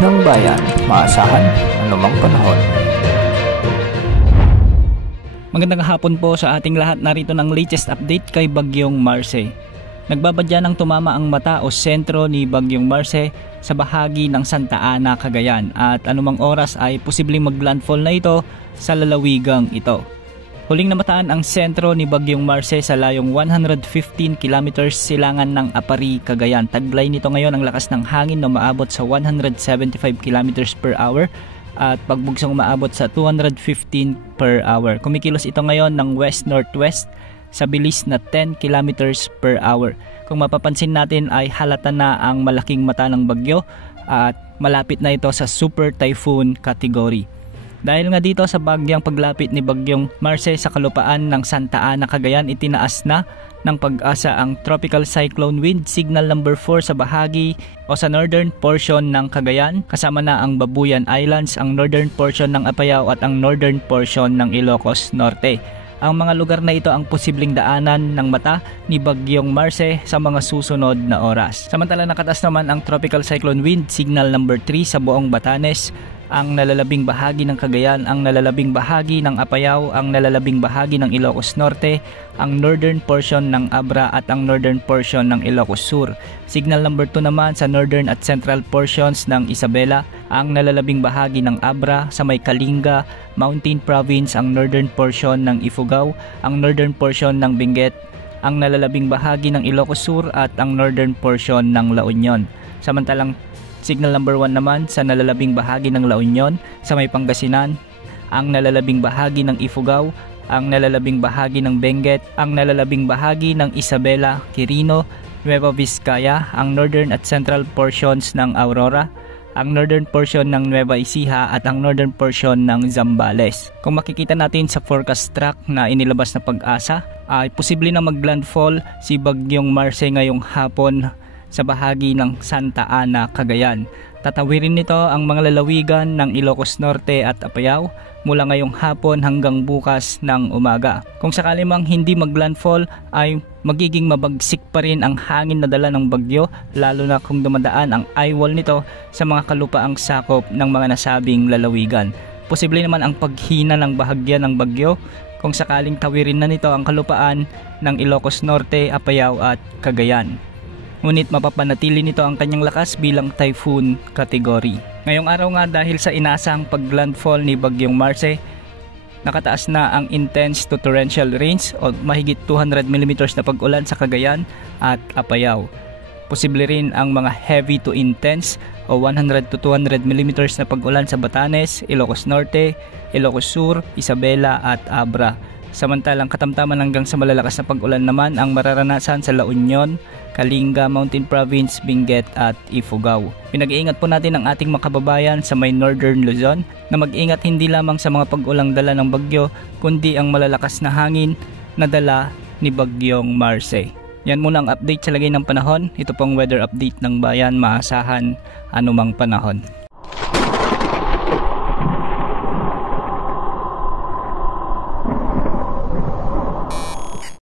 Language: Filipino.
ng bayan, maasahan anumang panahon. Magandang hapon po sa ating lahat. Narito ng latest update kay Bagyong Marce. Nagbabadya ng tumama ang mata o sentro ni Bagyong Marce sa bahagi ng Santa Ana, Cagayan, at anumang oras ay posibleng maglandfall na ito sa lalawigang ito. Huling namataan ang sentro ni Bagyong Marce sa layong 115 kilometers silangan ng Apari, Cagayan. Taglay nito ngayon ang lakas ng hangin na umaabot sa 175 kilometers per hour at pagbugsong umaabot sa 215 per hour. Kumikilos ito ngayon ng west-northwest sa bilis na 10 kilometers per hour. Kung mapapansin natin ay halata na ang malaking mata ng bagyo at malapit na ito sa super typhoon category. Dahil nga dito sa bagyang paglapit ni Bagyong Marce sa kalupaan ng Santa Ana, Cagayan, itinaas na ng Pag-asa ang Tropical Cyclone Wind Signal number 4 sa bahagi o sa northern portion ng Cagayan, kasama na ang Babuyan Islands, ang northern portion ng Apayao at ang northern portion ng Ilocos Norte. Ang mga lugar na ito ang posibleng daanan ng mata ni Bagyong Marce sa mga susunod na oras. Samantala nakataas naman ang Tropical Cyclone Wind Signal number 3 sa buong Batanes, ang nalalabing bahagi ng Cagayan, ang nalalabing bahagi ng Apayao, ang nalalabing bahagi ng Ilocos Norte, ang northern portion ng Abra at ang northern portion ng Ilocos Sur. Signal number 2 naman sa northern at central portions ng Isabela, ang nalalabing bahagi ng Abra sa may Kalinga, Mountain Province, ang northern portion ng Ifugao, ang northern portion ng Benguet, ang nalalabing bahagi ng Ilocos Sur at ang northern portion ng La Union. Samantalang signal number 1 naman sa nalalabing bahagi ng La Union sa may Pangasinan, ang nalalabing bahagi ng Ifugao, ang nalalabing bahagi ng Benguet, ang nalalabing bahagi ng Isabela, Quirino, Nueva Vizcaya, ang northern at central portions ng Aurora, ang northern portion ng Nueva Ecija at ang northern portion ng Zambales. Kung makikita natin sa forecast track na inilabas na Pag-asa, ay posible na maglandfall si Bagyong Marce ngayong hapon sa bahagi ng Santa Ana, Cagayan. Tatawirin nito ang mga lalawigan ng Ilocos Norte at Apayao mula ngayong hapon hanggang bukas ng umaga. Kung sakali mang hindi maglandfall ay magiging mabagsik pa rin ang hangin na dala ng bagyo, lalo na kung dumadaan ang eye wall nito sa mga kalupaang sakop ng mga nasabing lalawigan. Posible naman ang paghina ng bahagya ng bagyo kung sakaling tawirin na nito ang kalupaan ng Ilocos Norte, Apayao at Cagayan. Ngunit mapapanatili nito ang kanyang lakas bilang typhoon category. Ngayong araw nga, dahil sa inasang paglandfall ni Bagyong Marce, nakataas na ang intense to torrential rains o mahigit 200 mm na pag-ulan sa Cagayan at Apayao. Posible rin ang mga heavy to intense o 100 to 200 mm na pag-ulan sa Batanes, Ilocos Norte, Ilocos Sur, Isabela at Abra. Samantalang katamtaman hanggang sa malalakas na pag-ulan naman ang mararanasan sa La Union, Kalinga, Mountain Province, Benguet at Ifugao. Pinag-iingat po natin ang ating mga kababayan sa may Northern Luzon na mag-ingat hindi lamang sa mga pag-ulang dala ng bagyo kundi ang malalakas na hangin na dala ni Bagyong Marce. Yan muna ang update sa lagay ng panahon. Ito pong weather update ng bayan, maasahan anumang panahon.